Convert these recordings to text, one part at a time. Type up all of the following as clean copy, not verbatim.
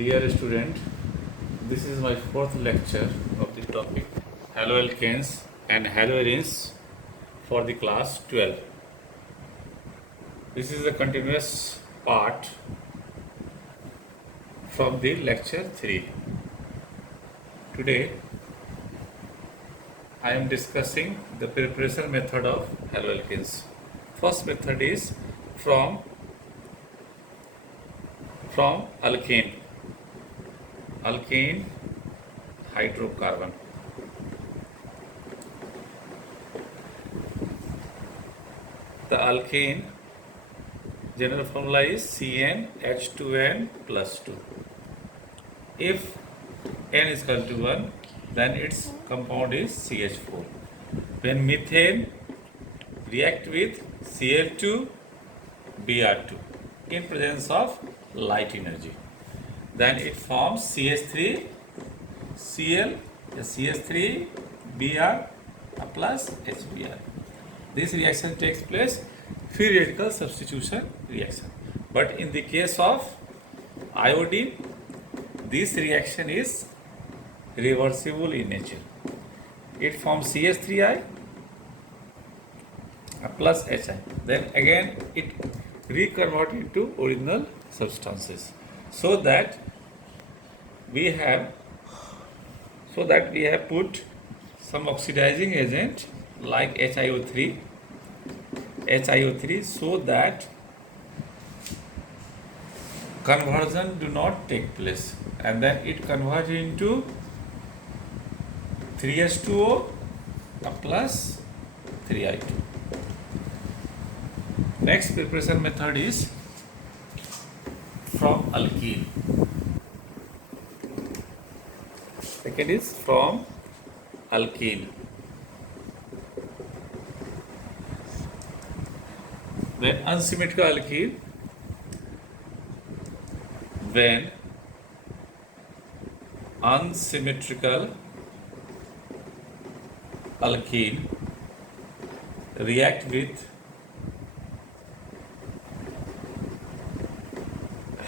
Dear student, this is my fourth lecture of the topic haloalkanes and haloarenes for the class 12. This is a continuous part from the lecture 3. Today I am discussing the preparation method of haloalkanes. First method is from alkane hydrocarbon. The alkane general formula is CnH2n plus 2. If n is equal to 1, then its compound is CH4. When methane react with Cl2 Br2 in presence of light energy, then it forms CH3 Cl CH3 Br plus HBr. This reaction takes place free radical substitution reaction. But in the case of iodine, this reaction is reversible in nature. It forms CH3I plus Hi. Then again it reconvert into original substances, so that we have put some oxidizing agent like HiO3, so that conversion do not take place, and then it converts into 3H2O plus 3I2. Next preparation method is from alkene. Second is from alkene. When unsymmetrical alkene, react with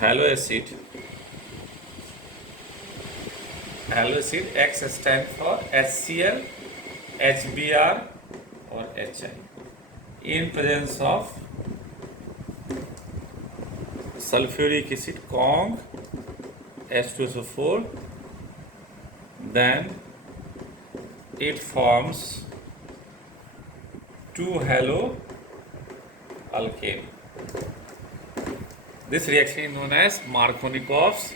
haloacid, X stands for HCl, HBr or Hi, in presence of sulfuric acid Cong H2SO4, then it forms 2-haloalkane. This reaction is known as Markovnikov's.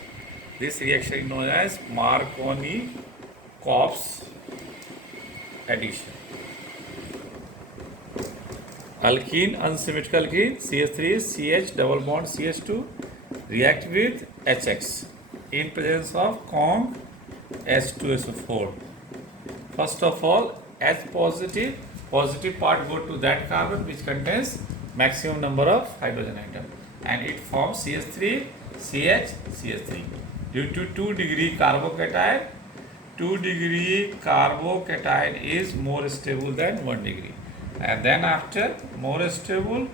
Addition. Alkene, unsymmetrical alkene, CH3, CH double bond CH2 react with HX in presence of Cong H2SO4. First of all, H positive part go to that carbon which contains maximum number of hydrogen atom, and it forms CH3 CH3. Due to 2 degree carbocation, 2 degree carbocation is more stable than 1 degree, and then after more stable,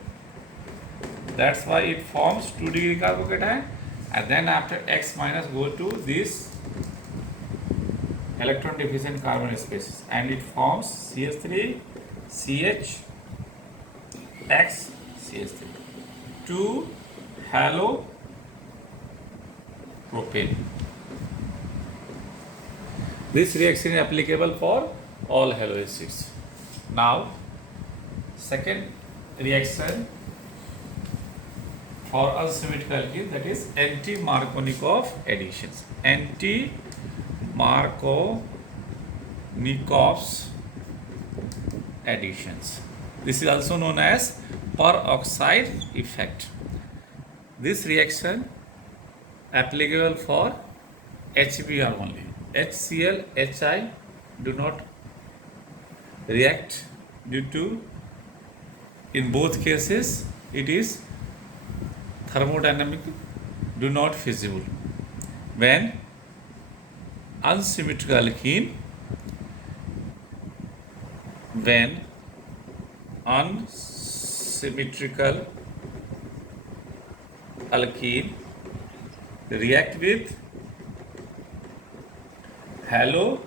that's why it forms 2 degree carbocation, and then after X minus go to this electron deficient carbon species, and it forms CH3 CH X CH3, 2 halopropane. This reaction is applicable for all haloacids. Now, second reaction for unsymmetrical alkene, that is anti-Markovnikov additions. Anti-Markovnikov's additions. This is also known as peroxide effect. This reaction applicable for HBr only. HCl, Hi do not react due to, in both cases, it is thermodynamic do not feasible. When unsymmetrical alkene, alkene react with halo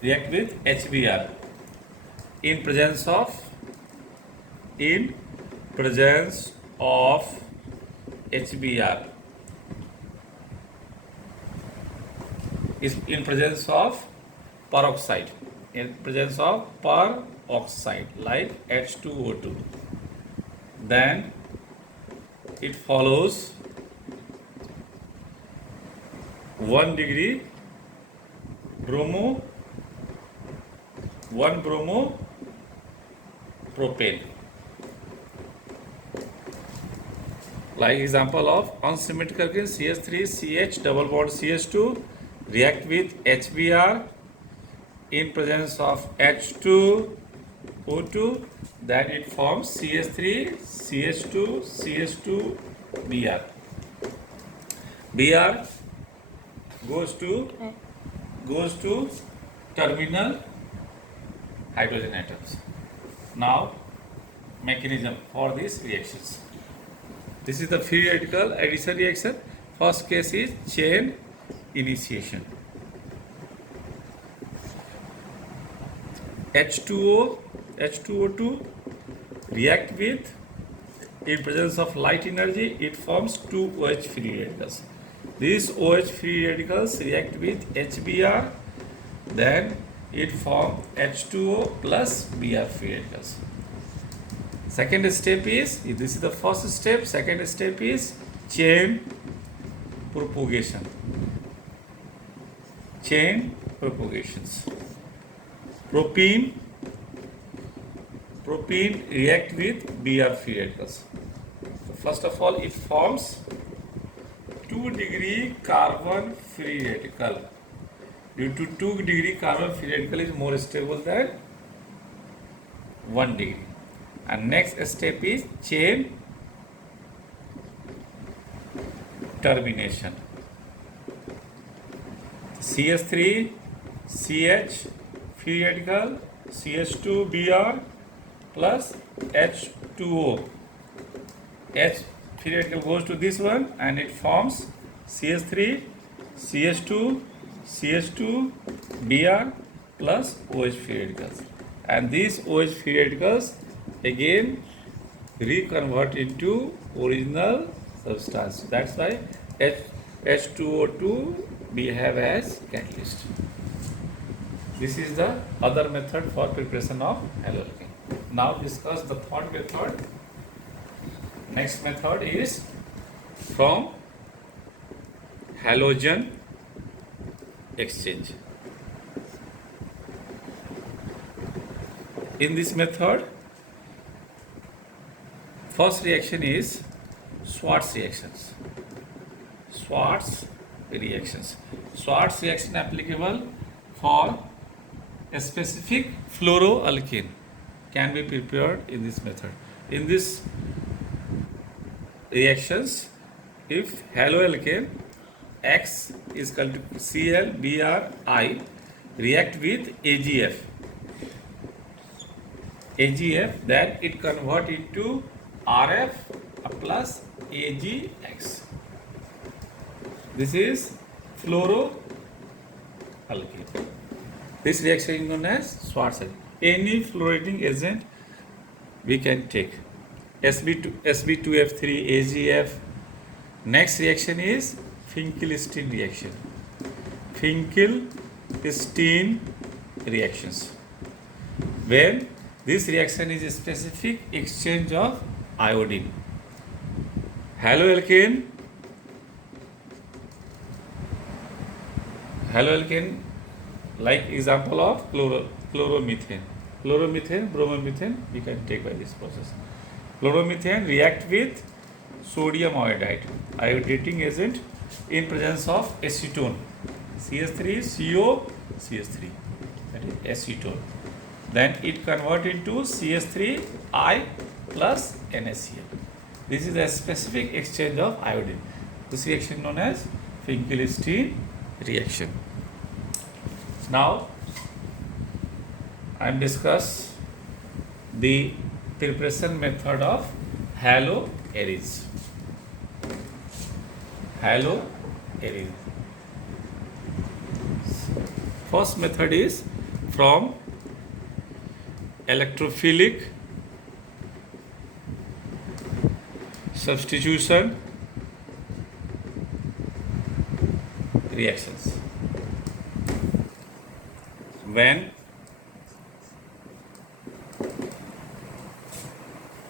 react with HBr in presence of HBr is in presence of peroxide, in presence of peroxide like H2O2. Then it follows 1 degree one bromo propane. Like example of unsymmetrical alkene CH3CH double bond CH2 react with HBr in presence of H2O2, then it forms CH3CH2 Br. Br goes to terminal hydrogen atoms. Now mechanism for these reactions. This is the free radical addition reaction. First case is chain initiation. H2O2 react with, in presence of light energy, it forms two OH free radicals. These OH free radicals react with HBr, then it forms H2O plus Br free radicals. Second step is, this is the first step, second step is chain propagation. Chain propagations. Propene react with Br free radicals. So first of all, it forms 2 degree carbon free radical. Due to 2 degree carbon free radical is more stable than 1 degree. And next step is chain termination. CH3 CH free radical CH2 Br plus H2O. H free radical goes to this one and it forms CH3 CH2 Br plus OH free radicals. And these OH free radicals again reconvert into original substance. That's why H2O2 we have as catalyst. This is the other method for preparation of haloalkane. Now discuss the third method. Next method is from halogen exchange. In this method, first reaction is Schwarz reactions. Schwarz reaction applicable for a specific fluoroalkane can be prepared in this method. In this reactions, if haloalkane X is equal to ClBrI react with AgF, then it convert into RF plus AgX. This is fluoroalkane. This reaction is known as Schwarz reaction. Any fluorinating agent we can take. Sb2F3 AgF. Next reaction is Finkelstein reaction. Finkelstein reactions. When this reaction is a specific exchange of iodine. Haloalkane like example of chloromethane, bromomethane we can take by this process. Chloromethane react with sodium iodide, iodating agent in presence of acetone, CH3CO CH3, that is acetone. Then it convert into CH3I plus NaCl. This is a specific exchange of iodine. This reaction known as Finkelstein reaction. Now I am discuss the preparation method of haloarenes. First method is from electrophilic substitution reactions. When